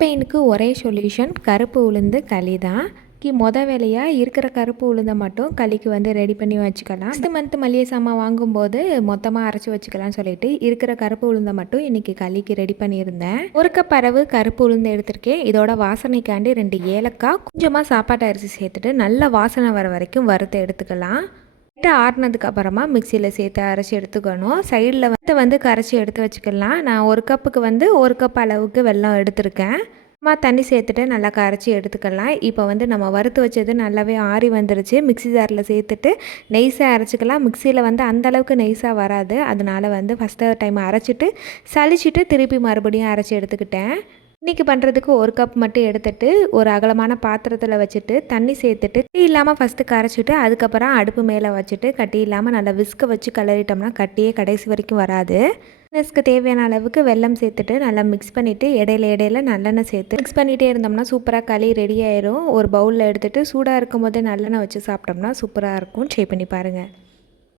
பெயினுக்கு ஒரே சொல்யூஷன் கருப்பு உளுந்து களி தான். வேலையாக இருக்கிற கருப்பு உளுந்தை மட்டும் களிக்கு வந்து ரெடி பண்ணி வச்சுக்கலாம். நெக்ஸ்ட் மந்த் மளிகை சாமான் வாங்கும்போது மொத்தமாக அரைச்சி வச்சுக்கலாம்னு சொல்லிட்டு இருக்கிற கருப்பு உளுந்தை மட்டும் இன்றைக்கி களிக்கு ரெடி பண்ணியிருந்தேன். ஒரு கப் அளவு கருப்பு உளுந்து எடுத்திருக்கேன். இதோட வாசனைக்காண்டி 2 ஏலக்காய், கொஞ்சமாக சாப்பாட்டு அரிசி சேர்த்துட்டு நல்ல வாசனை வர வரைக்கும் வறுத்து எடுத்துக்கலாம். ஆறுனதுக்கு அப்புறமா மிக்சியில் சேர்த்து அரைச்சி எடுத்துக்கணும். சைடில் வந்து கரைச்சி எடுத்து வச்சுக்கலாம். நான் ஒரு கப்புக்கு வந்து 1 கப் அளவுக்கு வெல்லம் எடுத்திருக்கேன். தண்ணி சேர்த்துட்டு நல்லா கரைச்சி எடுத்துக்கலாம். இப்போ வந்து நம்ம வறுத்து வச்சது நல்லாவே ஆறி வந்துருச்சு. மிக்சி ஜாரில் சேர்த்துட்டு நெய்ஸாக அரைச்சிக்கலாம். மிக்சியில் வந்து அந்தளவுக்கு நெய்ஸாக வராது. அதனால் வந்து ஃபஸ்ட்டு டைம் அரைச்சிட்டு சளிச்சிட்டு திருப்பி மறுபடியும் அரைச்சி எடுத்துக்கிட்டேன். இன்றைக்கி பண்ணுறதுக்கு 1 கப் மட்டும் எடுத்துகிட்டு ஒரு அகலமான பாத்திரத்தில் வச்சுட்டு தண்ணி சேர்த்துட்டு கட்டி இல்லாமல் ஃபஸ்ட்டு கரைச்சிட்டு அதுக்கப்புறம் அடுப்பு மேலே வச்சுட்டு கட்டி இல்லாமல் நல்லா விஸ்க வச்சு கிளறிட்டோம்னா கட்டியே கடைசி வரைக்கும் வராது. நெஸ்க்கு தேவையான அளவுக்கு வெல்லம் சேர்த்துட்டு நல்லா மிக்ஸ் பண்ணிவிட்டு இடையில நல்லெண்ணெய் சேர்த்து மிக்ஸ் பண்ணிகிட்டே இருந்தோம்னா சூப்பராக களி ரெடி ஆயிரும். ஒரு பவுலில் எடுத்துகிட்டு சூடாக இருக்கும் போதே நல்லெண்ணெய் வச்சு சாப்பிட்டோம்னா சூப்பராக இருக்கும். ட்ரை பண்ணி பாருங்கள்.